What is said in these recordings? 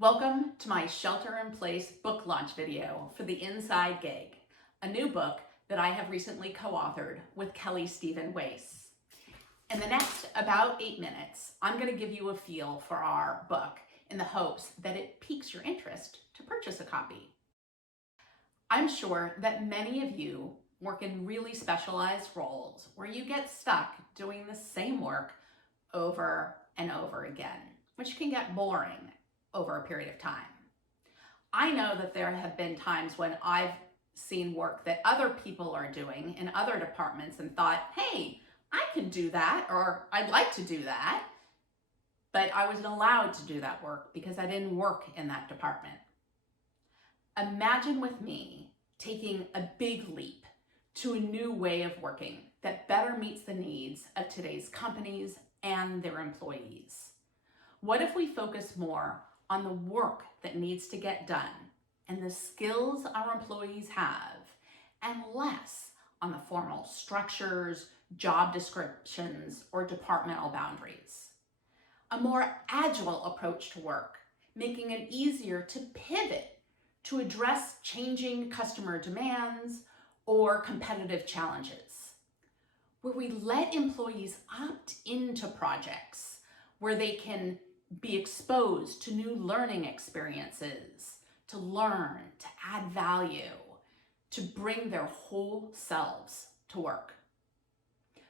Welcome to my shelter-in-place book launch video for The Inside Gig, a new book that I have recently co-authored with Kelly Stephen Wace. In the next about 8 minutes, I'm going to give you a feel for our book in the hopes that it piques your interest to purchase a copy. I'm sure that many of you work in really specialized roles where you get stuck doing the same work over and over again, which can get boring over a period of time. I know that there have been times when I've seen work that other people are doing in other departments and thought, hey, I could do that, or I'd like to do that, but I wasn't allowed to do that work because I didn't work in that department. Imagine with me taking a big leap to a new way of working that better meets the needs of today's companies and their employees. What if we focus more on the work that needs to get done and the skills our employees have, and less on the formal structures, job descriptions, or departmental boundaries? A more agile approach to work, making it easier to pivot to address changing customer demands or competitive challenges, where we let employees opt into projects where they can be exposed to new learning experiences, to learn, to add value, to bring their whole selves to work.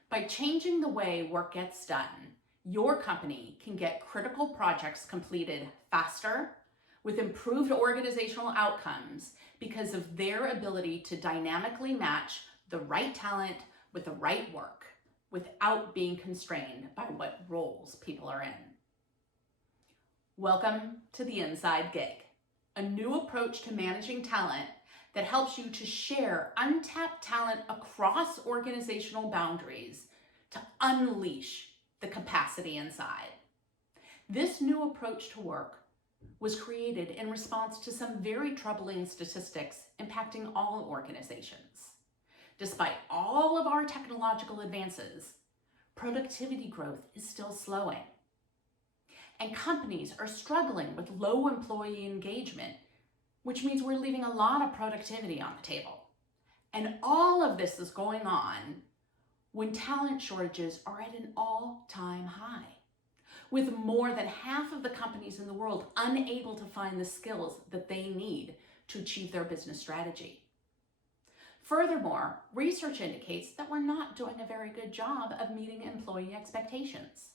By changing the way work gets done, your company can get critical projects completed faster with improved organizational outcomes because of their ability to dynamically match the right talent with the right work without being constrained by what roles people are in. Welcome to The Inside Gig, a new approach to managing talent that helps you to share untapped talent across organizational boundaries to unleash the capacity inside. This new approach to work was created in response to some very troubling statistics impacting all organizations. Despite all of our technological advances, productivity growth is still slowing. And companies are struggling with low employee engagement, which means we're leaving a lot of productivity on the table. And all of this is going on when talent shortages are at an all-time high, with more than half of the companies in the world unable to find the skills that they need to achieve their business strategy. Furthermore, research indicates that we're not doing a very good job of meeting employee expectations.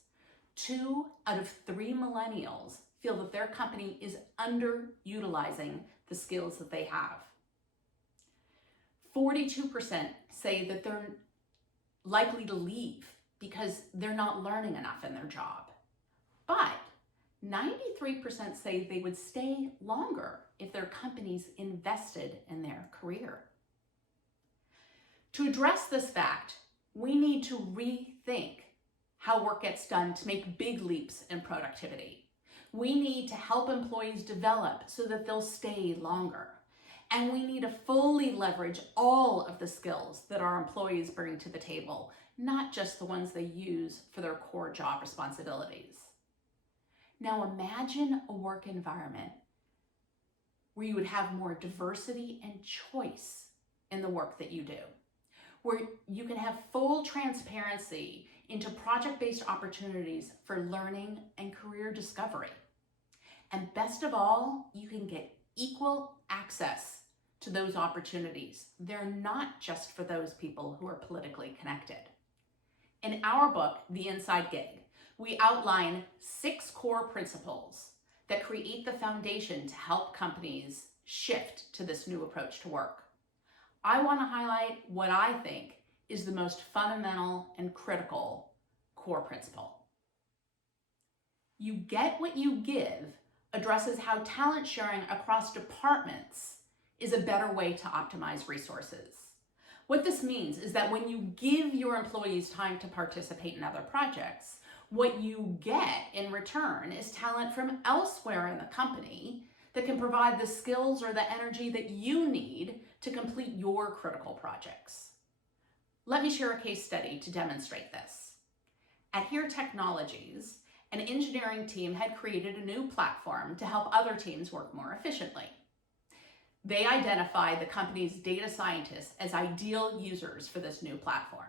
2 out of 3 millennials feel that their company is underutilizing the skills that they have. 42% say that they're likely to leave because they're not learning enough in their job. But 93% say they would stay longer if their companies invested in their career. To address this fact, we need to rethink how work gets done to make big leaps in productivity. We need to help employees develop so that they'll stay longer. And we need to fully leverage all of the skills that our employees bring to the table, not just the ones they use for their core job responsibilities. Now imagine a work environment where you would have more diversity and choice in the work that you do, where you can have full transparency into project-based opportunities for learning and career discovery. And best of all, you can get equal access to those opportunities. They're not just for those people who are politically connected. In our book, The Inside Gig, we outline 6 core principles that create the foundation to help companies shift to this new approach to work. I want to highlight what I think is the most fundamental and critical core principle. You get what you give addresses how talent sharing across departments is a better way to optimize resources. What this means is that when you give your employees time to participate in other projects, what you get in return is talent from elsewhere in the company that can provide the skills or the energy that you need to complete your critical projects. Let me share a case study to demonstrate this. At Here Technologies, an engineering team had created a new platform to help other teams work more efficiently. They identified the company's data scientists as ideal users for this new platform.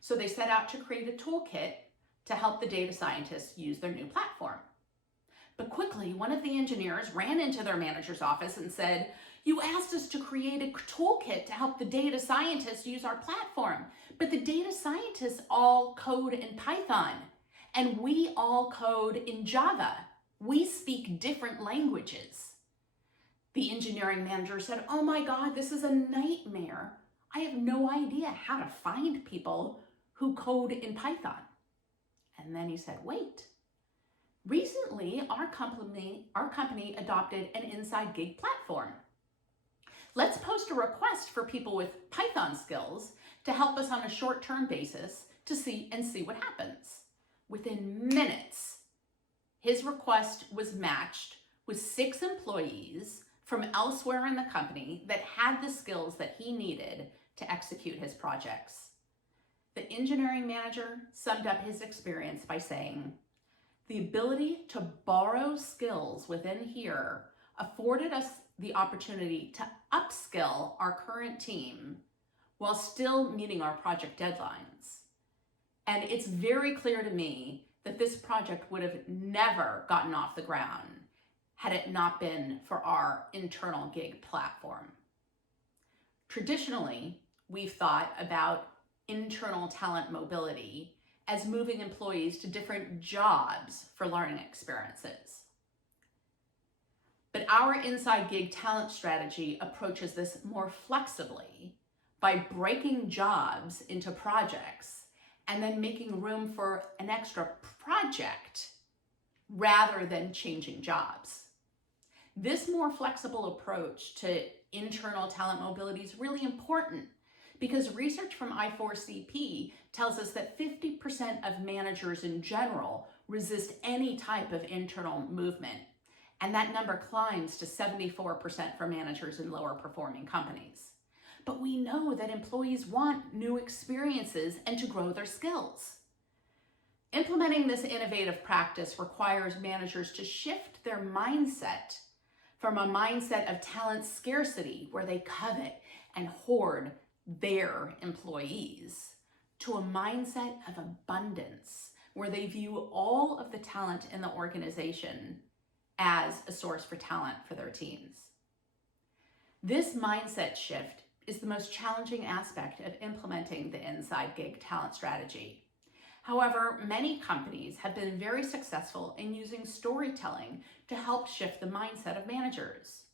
So they set out to create a toolkit to help the data scientists use their new platform. But quickly, one of the engineers ran into their manager's office and said, "You asked us to create a toolkit to help the data scientists use our platform, but the data scientists all code in Python, and we all code in Java. We speak different languages." The engineering manager said, "Oh my God, this is a nightmare. I have no idea how to find people who code in Python." And then he said, "Wait. Recently, our company adopted an inside gig platform. Let's post a request for people with Python skills to help us on a short-term basis to see what happens." Within minutes, his request was matched with 6 employees from elsewhere in the company that had the skills that he needed to execute his projects. The engineering manager summed up his experience by saying, "The ability to borrow skills within here afforded us the opportunity to upskill our current team while still meeting our project deadlines. And it's very clear to me that this project would have never gotten off the ground had it not been for our internal gig platform." Traditionally, we've thought about internal talent mobility as moving employees to different jobs for learning experiences. But our inside gig talent strategy approaches this more flexibly by breaking jobs into projects and then making room for an extra project rather than changing jobs. This more flexible approach to internal talent mobility is really important because research from I4CP tells us that 50% of managers in general resist any type of internal movement, and that number climbs to 74% for managers in lower performing companies. But we know that employees want new experiences and to grow their skills. Implementing this innovative practice requires managers to shift their mindset from a mindset of talent scarcity, where they covet and hoard their employees, to a mindset of abundance, where they view all of the talent in the organization as a source for talent for their teams. This mindset shift is the most challenging aspect of implementing the inside gig talent strategy. However, many companies have been very successful in using storytelling to help shift the mindset of managers.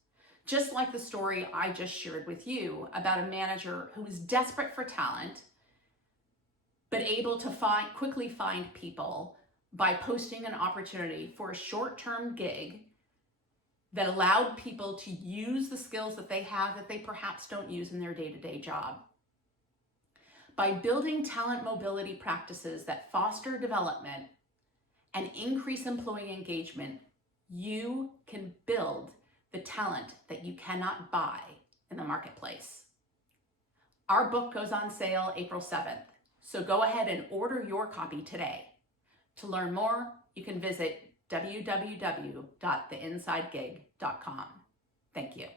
Just like the story I just shared with you about a manager who was desperate for talent, but able to quickly find people by posting an opportunity for a short-term gig that allowed people to use the skills that they have that they perhaps don't use in their day-to-day job. By building talent mobility practices that foster development and increase employee engagement, you can build the talent that you cannot buy in the marketplace. Our book goes on sale April 7th, so go ahead and order your copy today. To learn more, you can visit www.theinsidegig.com. Thank you.